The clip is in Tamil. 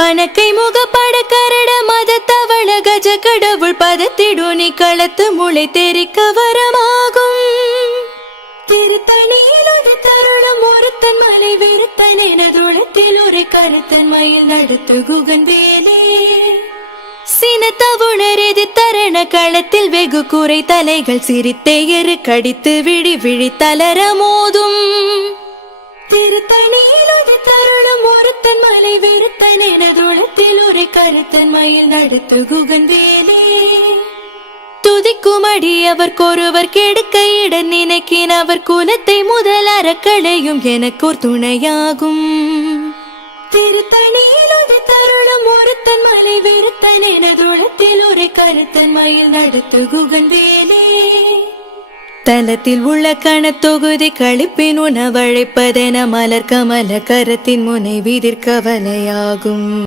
பனக்கை முகப்பட கரட மத தவள கஜ கடவுள் பதத்திடுனி களத்து முளை தெரிக்க வரமாகும். திருத்தணியில் ஒரு தருணம் ஒருத்தன் மலை வெறுத்தன் எனதுளத்தில் ஒரு கருத்தன் மயில் நடத்து குகன் வேலே. சினத்தவுணர் எதிர்த்தரண களத்தில் வெகு குறை தலைகள் சிரித்தே எரு கடித்து விழி விழி தளர மோதும். திருத்தணியில் ஒரு தருணம் ஒருத்தன் மலை வெறுத்தன் எனதுளத்தில் ஒரு கருத்தன் மயில் நடத்து குகன் வேலே. துதிக்குமடி அவர்கொருவர் கெடுக்க இட நினைக்கின் அவர் குலத்தை முதல் அறக்களையும் எனக்கோர் துணையாகும். திருத்தணியில் ஒரு தருணம் ஒருத்தன் மலை வெறுத்தன் எனதுளத்தில் ஒரு கருத்தன் மயில் நடத்து குகன் வேலே. தலத்தில் உள்ள கணத்தொகுதி கழிப்பின் உணவழைப்பதென மலர் கமல கரத்தின் முனை விதிர்கவலையாகும்.